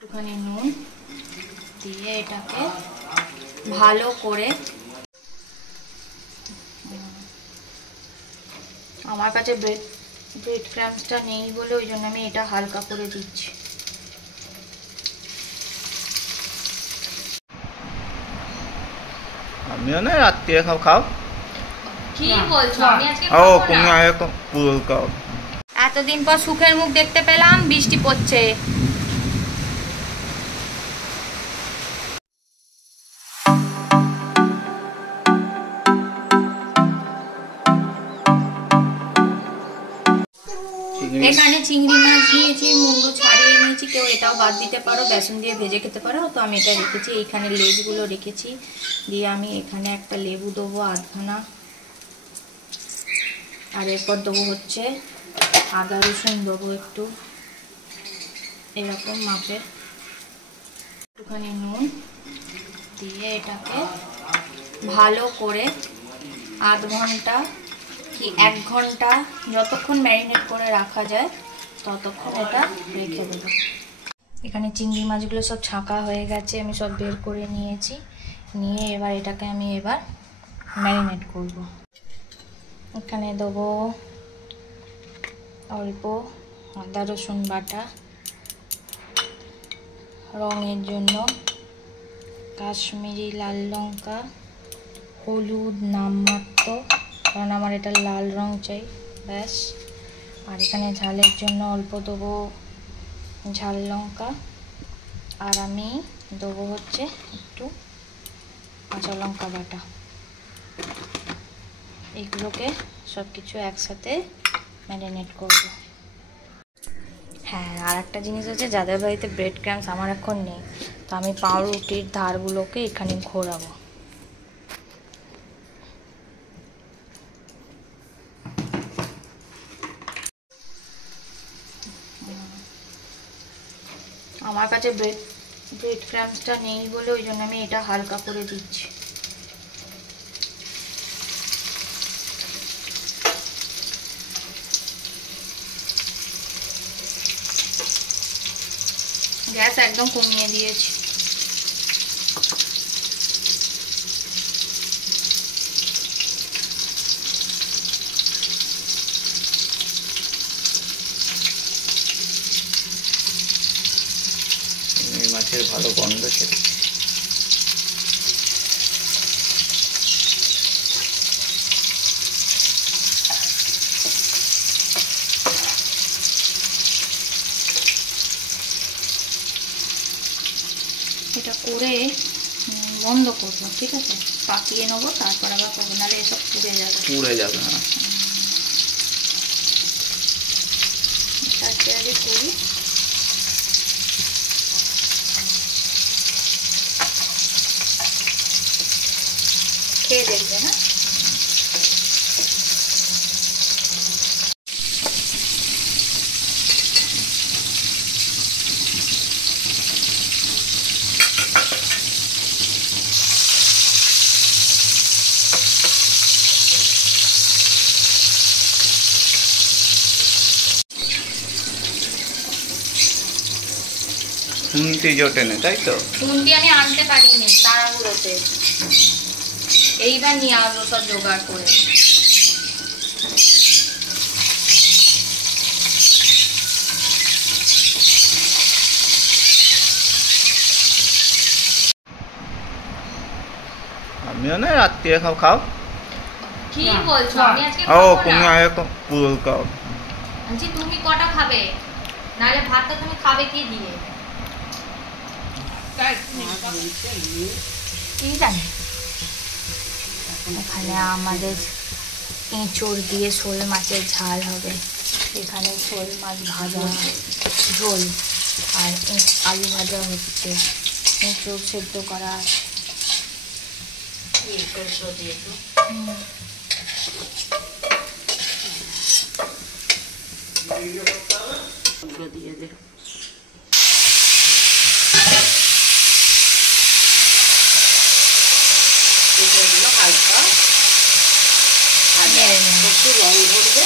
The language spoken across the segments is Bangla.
একটুখানি নুন দিয়ে এটাকে ভালো করে, আমার কাছে ব্রেড ক্রাম্বসটা নেই বলে ওই জন্য আমি এটা হালকা করে দিচ্ছি। আমিও না রাত্রে খাও। কি বলছো? আমি আজকে খাবো না। এতদিন পর সুখের মুখ দেখতে পেলাম, বৃষ্টি পড়ছে। এখানে চিংড়ি মাছ নিয়েছি, মুন্ডু ছাড়িয়ে নিয়েছি, কেউ এটাও বাদ দিতে পারো, বেসন দিয়ে ভেজে খেতে পারো। তো আমি এটা রেখেছি, এইখানে লেবুগুলো রেখেছি, দিয়ে আমি এখানে একটা লেবু দেবো আধখানা, আর এরপর দেবো হচ্ছে আদা রসুন দেবো একটু এরকম মাপের, একটুখানি নুন দিয়ে এটাকে ভালো করে আধ ঘন্টা কি 1 ঘন্টা যতক্ষণ ম্যারিনেট করে রাখা যায় ততক্ষণ এটা রেখে দেবো। এখানে চিংড়ি মাছগুলো সব ছাঁকা হয়ে গেছে, আমি সব বের করে নিয়েছি, নিয়ে এবার এটাকে আমি ম্যারিনেট করব। এখানে দেবো অল্প আদা রসুন বাটা, রঙের জন্য কাশ্মীরি লাল লঙ্কা, হলুদ নামমাত্র, কারণ আমার এটা লাল রং চাই, ব্যাস। আর এখানে ঝালের জন্য অল্প দেবো ঝাল লঙ্কা, আর আমি দেবো হচ্ছে একটু কাঁচা লঙ্কা বাটা। এগুলোকে সব কিছু একসাথে ম্যারিনেট করব। হ্যাঁ, আর একটা জিনিস হচ্ছে, যাদের বাড়িতে ব্রেড ক্রাম্বস আমার এখন নেই, তো আমি পাউরুটির ধারগুলোকে এখানে ঘোরাবো। আমার কাছে ব্রেড ক্রাম্বসটা নেই বলে ওই জন্য আমি এটা হালকা করে দিচ্ছি। গ্যাস একদম কমিয়ে দিয়েছি। মাছের ভালো গন্ধ ছিল। এটা করে বন্ধ করবো, ঠিক আছে, পাকিয়ে নেবো, তারপর আবার করবো, নাহলে এসব পুড়ে যাবে। হ্যাঁ, এটা আগে করি। খেয়ে দেখবে, হ্যাঁ। খুন্তি জোটে না, তাই তো? খুন্তি আমি আনতে পারিনি তাড়াহুড়োতে, এইবার নিয়ে আসবো সব জোগাড় করে। আমিও না রাত্রে খাও। কি বলছো? আমি আজকে খাবো না। আনছি, তুমি কটা খাবে? নাহলে ভাতটা তুমি খাবে কি দিয়ে? কি জানি। এখানে আমাদের এঁচড় দিয়ে শোল মাছের ঝাল হবে, এখানে শোল মাছ ভাজা ঝোল, আর আলু ভাজা হচ্ছে, এঁচড় সেদ্ধ করা আছে। দিয়ে দে। হালকা একটু রং ধরবে।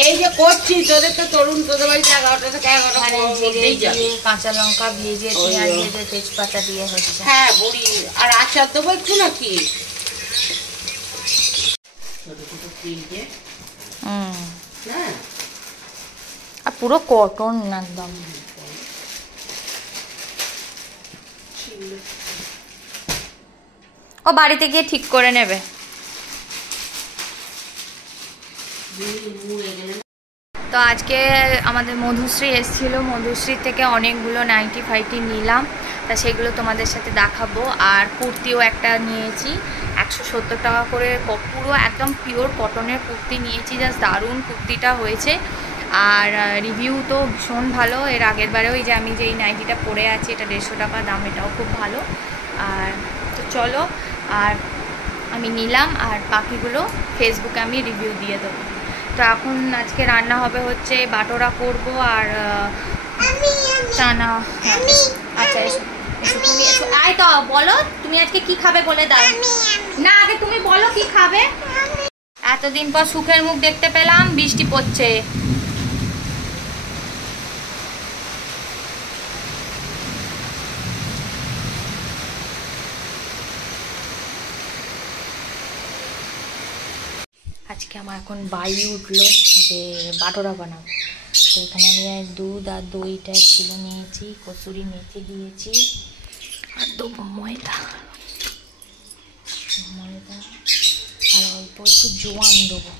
এই যে করছি, তোদের তো তরুণ, তোদের বাড়িতে 11টা থেকে 11টা এখানে জিরে মধ্যেই যাবে। দিয়ে কাঁচা লঙ্কা ভেজে পেঁয়াজ ভেজে তেজপাতা দিয়ে হচ্ছে। হ্যাঁ বড়ি আর আচার দেবো একটু নাকি? ছোট ছোট ফ্রিজে। হ্যাঁ আর পুরো কটন একদম। ও বাড়িতে গিয়ে ঠিক করে নেবে। তো আজকে আমাদের মধুশ্রী এসেছিলো, মধুশ্রীর থেকে অনেকগুলো নাইটি ফাইটি নিলাম, তা সেগুলো তোমাদের সাথে দেখাবো। আর কুর্তিও একটা নিয়েছি 170 টাকা করে, পুরো একদম পিওর কটনের কুর্তি নিয়েছি, জাস্ট দারুণ কুর্তিটা হয়েছে। আর রিভিউ তো ভীষণ ভালো। এর আগের বারেও এই যে আমি যে এই নাইটিটা পরে আছি, এটা 150 টাকা দাম, এটাও খুব ভালো। আর তো চলো, আর আমি নিলাম, আর বাকিগুলো ফেসবুকে আমি রিভিউ দিয়ে দেবো। তো এখন আজকে রান্না হবে হচ্ছে বাটোরা করব আর চানা। হ্যাঁ আচ্ছা এসো এসো, তুমি এসো। আয় তো বলো তুমি আজকে কি খাবে বলে দাও না, আগে তুমি বলো কি খাবে। এতদিন পর সুখের মুখ দেখতে পেলাম, বৃষ্টি পড়ছে। আজকে আমার এখন বায়ু উঠলো যে বাটোরা বানাবো। তো এখানে আমি দুধ আর দইটা কিলো নিয়েছি, কসুরি মেথি দিয়েছি, আর দেবো ময়দা ময়দা আর অল্প একটু জোয়ান দেবো।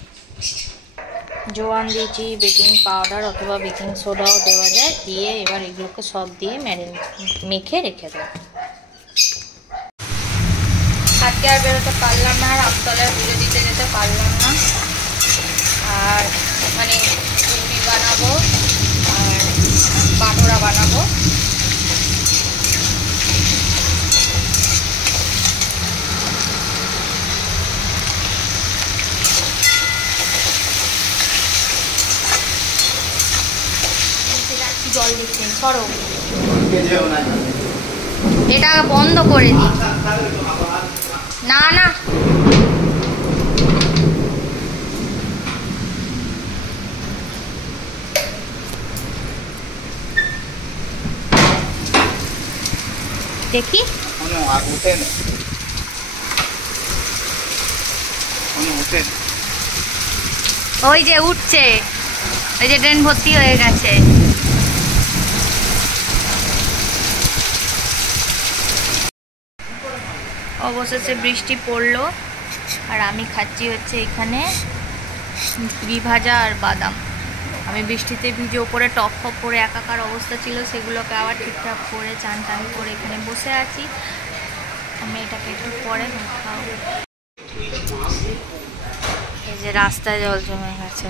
জোয়ান দিয়েছি, বেকিং পাউডার অথবা বেকিং সোডাও দেওয়া যায়, দিয়ে এবার এগুলোকে সব দিয়ে মেখে রেখে দেবো। আজকে আর বেরোতে পারলাম না, রামতলায় পুজো দিতে যেতে পারলাম না। আর ওখানে চুড়ি বানাবো আর বাটোরা বানাবো। জল দিচ্ছেন, সরো এটা বন্ধ করে দিই। না না দেখি ওই যে উঠছে, ওই যে ট্রেন ভর্তি হয়ে গেছে। অবশেষে বৃষ্টি পড়লো, আর আমি খাচ্ছি হচ্ছে এখানে ঘি ভাজা আর বাদাম। আমি বৃষ্টিতে ভিজে ওপরে টপ ফপ পরে একাকার অবস্থা ছিল, সেগুলোকে আবার ঠিকঠাক করে চান টান করে এখানে বসে আছি। আমি এটাকে একটু পরে খাবো। এই যে রাস্তায় জল জমে গেছে।